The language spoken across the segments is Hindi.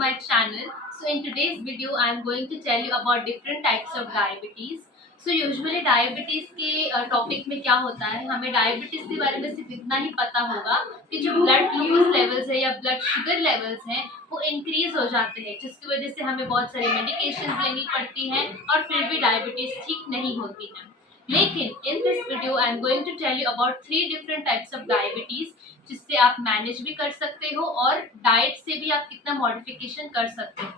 my channel. So in today's video I am going to tell you about different types of diabetes. So usually diabetes के टॉपिक में क्या होता है, हमें डायबिटीज के बारे में सिर्फ इतना ही पता होगा कि जो ब्लड ग्लूकोज लेवल्स है या ब्लड शुगर लेवल्स हैं वो इंक्रीज हो जाते हैं, जिसकी वजह से हमें बहुत सारी मेडिकेशन लेनी पड़ती हैं और फिर भी डायबिटीज ठीक नहीं होती है। लेकिन in this video I am going to tell you about 3 different types of diabetes, जिससे आप मैनेज भी कर सकते हो और डाइट से भी आप कितना मॉडिफिकेशन कर सकते हो।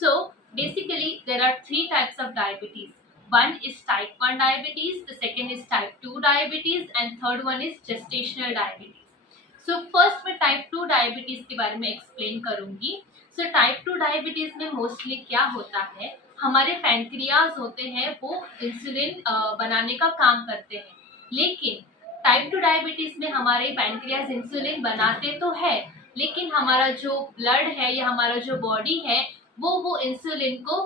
So basically there are 3 types of diabetes. One is type 1 diabetes, the second is type 2 diabetes and third one is gestational diabetes. So first मैं type 2 diabetes के बारे में explain करूँगी। So type 2 diabetes में mostly क्या होता है, हमारे पैनक्रियाज होते हैं वो इंसुलिन बनाने का काम करते हैं, लेकिन टाइप 2 डायबिटीज में हमारे पैनक्रियाज इंसुलिन बनाते तो है, लेकिन हमारा जो ब्लड है या हमारा जो बॉडी है वो इंसुलिन को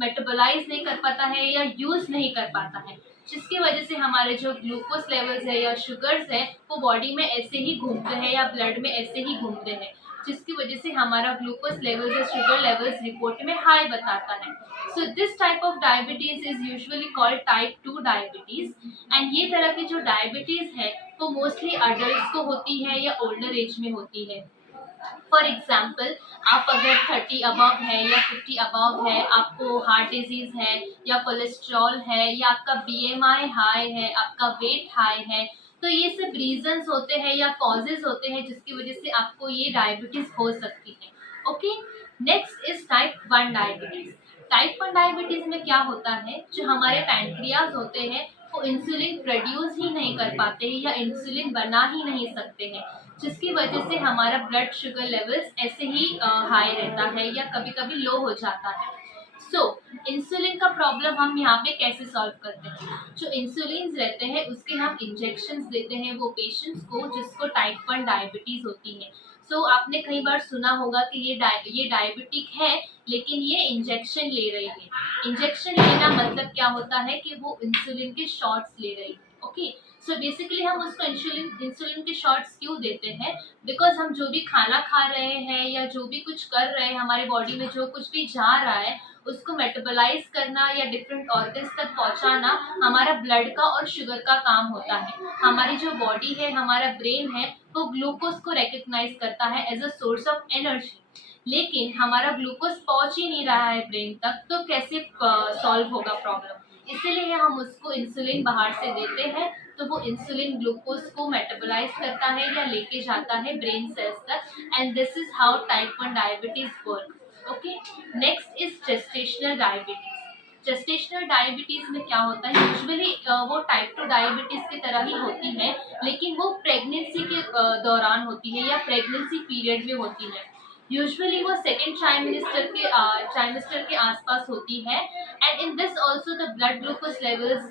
मेटाबोलाइज नहीं कर पाता है या यूज नहीं कर पाता है, जिसकी वजह से हमारे जो ग्लूकोज लेवल्स है या शुगर्स है वो बॉडी में ऐसे ही घूमते हैं या ब्लड में ऐसे ही घूमते हैं, जिसकी वजह से हमारा ग्लूकोज लेवल्स या शुगर लेवल्स रिपोर्ट में हाई बताता है। So this type of diabetes is usually called type 2 diabetes and ये तरह की जो डायबिटीज है वो मोस्टली अडल्ट को होती है या ओल्डर एज में होती है। फॉर एग्जाम्पल आप अगर 30 अबव है या 50 अबव है, आपको हार्ट डिजीज है या कोलेस्ट्रॉल है या आपका BMI हाई है, आपका वेट हाई है, तो ये सब रीजंस होते हैं या कॉजेज होते हैं जिसकी वजह से आपको ये डायबिटीज हो सकती है। Okay, next is type 1 diabetes. Type 1 diabetes में क्या होता है, जो हमारे पैनक्रियाज होते हैं वो इंसुलिन प्रोड्यूस ही नहीं कर पाते हैं या इंसुलिन बना ही नहीं सकते हैं, जिसकी वजह से हमारा ब्लड शुगर लेवल्स ऐसे ही हाई रहता है या कभी कभी लो हो जाता है। सो इंसुलिन का प्रॉब्लम हम यहाँ पे कैसे सॉल्व करते हैं, जो इंसुलिन रहते हैं उसके हम इंजेक्शंस देते हैं वो पेशेंट्स को जिसको टाइप 1 डायबिटीज होती है। सो आपने कई बार सुना होगा कि ये डायबिटिक है लेकिन ये इंजेक्शन ले रही है। इंजेक्शन लेना मतलब क्या होता है कि वो इंसुलिन के शॉट्स ले रही है। ओके, सो बेसिकली हम उसको इंसुलिन के शॉट्स क्यों देते हैं, बिकॉज हम जो भी खाना खा रहे हैं या जो भी कुछ कर रहे हैं, हमारे बॉडी में जो कुछ भी जा रहा है उसको मेटाबोलाइज करना या डिफरेंट ऑर्गन्स तक पहुंचाना हमारा ब्लड का और शुगर का काम होता है। हमारी जो बॉडी है, हमारा ब्रेन है, वो ग्लूकोज को रिकग्नाइज करता है as a source of energy, लेकिन हमारा ग्लूकोज पहुंच ही नहीं रहा है ब्रेन तक, तो कैसे सॉल्व होगा प्रॉब्लम। इसीलिए हम उसको इंसुलिन बाहर से देते हैं, तो वो इंसुलिन ग्लूकोज को मेटाबोलाइज करता है या लेके जाता है ब्रेन सेल्स तक, and this is how type 1 diabetes work. Okay, next is gestational diabetes. Gestational diabetes में क्या होता है, यूजुअली वो टाइप 2 डायबिटीज की तरह ही होती है, लेकिन वो प्रेगनेंसी के दौरान होती है या प्रेगनेंसी पीरियड में होती है। यूजुअली वो सेकेंड ट्राइमेस्टर के आसपास होती है, and in this also the blood glucose levels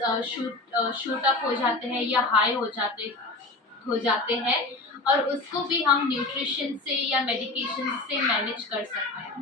shoot up हो जाते हैं या हाई हो जाते हैं, और उसको भी हम न्यूट्रिशन से या मेडिकेशन से मैनेज कर सकते हैं।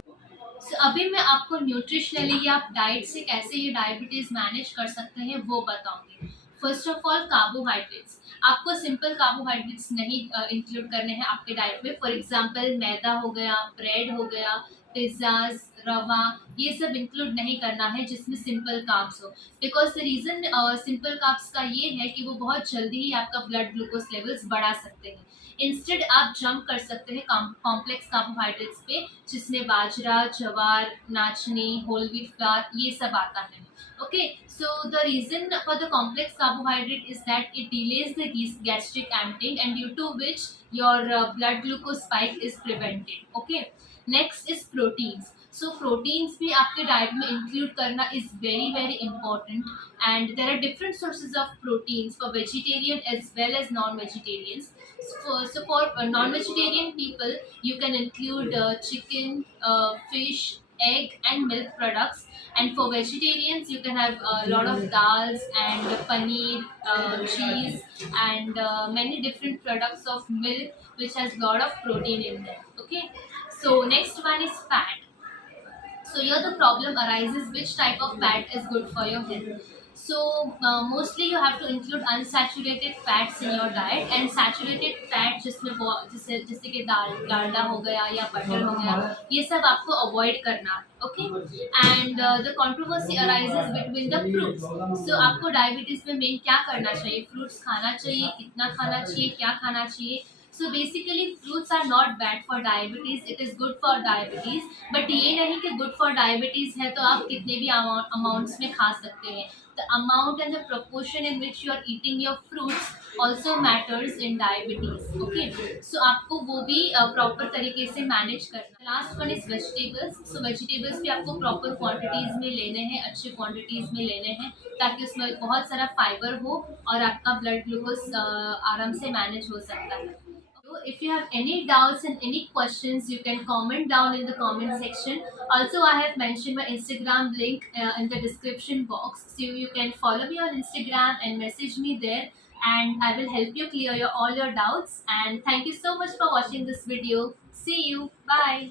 अभी मैं आपको न्यूट्रिशनली या आप डाइट से कैसे ये डायबिटीज मैनेज कर सकते हैं वो बताऊंगी। First of all, carbohydrates. आपको सिंपल कार्बोहाइड्रेट्स नहीं इंक्लूड करने हैं आपके डाइट में। फॉर एग्जांपल मैदा हो गया, ब्रेड हो गया, पिज्ज़ाज, रवा, ये सब इंक्लूड नहीं करना है जिसमें सिंपल कार्ब्स हो, because the reason simple carbs का ये है कि वो बहुत जल्दी ही आपका ब्लड ग्लूकोज लेवल्स बढ़ा सकते हैं। इंस्टेड आप जंप कर सकते हैं कॉम्प्लेक्स कार्बोहाइड्रेट्स पे, जिसमें बाजरा, जवार, नाचनी, होल व्हीट फ्लावर, ये सब आता है। Okay, so the reason for the complex carbohydrate is that it delays the gastric emptying and due to which your blood glucose spike is prevented. Okay, next is proteins. So proteins भी आपके डाइट में इंक्लूड करना is very very important, and there are different sources of proteins for vegetarian as well as non-vegetarians. So for non-vegetarian people, you can include chicken, fish, egg and milk products, and for vegetarians you can have a lot of dals and paneer, cheese, and many different products of milk which has lot of protein in them. Okay, so next one is fat. So here the problem arises, which type of fat is good for your health. So mostly you have to include unsaturated fats in your diet, and saturated fat जिसमें जैसे जैसे कि डालडा हो गया या बटर हो गया, ये सब आपको अवॉइड करना है, okay. And the controversy arises between the fruits. So आपको डायबिटीज में मेन क्या करना चाहिए, फ्रूट्स खाना चाहिए, कितना खाना चाहिए, क्या खाना चाहिए। So basically fruits are not bad for diabetes, it is good for diabetes. But ये नहीं कि गुड फॉर डायबिटीज है तो आप कितने भी अमाउंट्स में खा सकते हैं। The amount and the proportion in which you are eating your fruits also matters in diabetes, okay। So आपको वो भी प्रॉपर तरीके से मैनेज करना। Last one is vegetables. So vegetables भी आपको प्रॉपर क्वांटिटीज में लेने हैं, अच्छे क्वांटिटीज में लेने हैं, ताकि उसमें बहुत सारा फाइबर हो और आपका ब्लड ग्लूकोज आराम से मैनेज हो सकता है। So if you have any doubts and any questions, you can comment down in the comment section. Also, I have mentioned my Instagram link in the description box, so you can follow me on Instagram and message me there, and I will help you clear all your doubts. And thank you so much for watching this video. See you. Bye.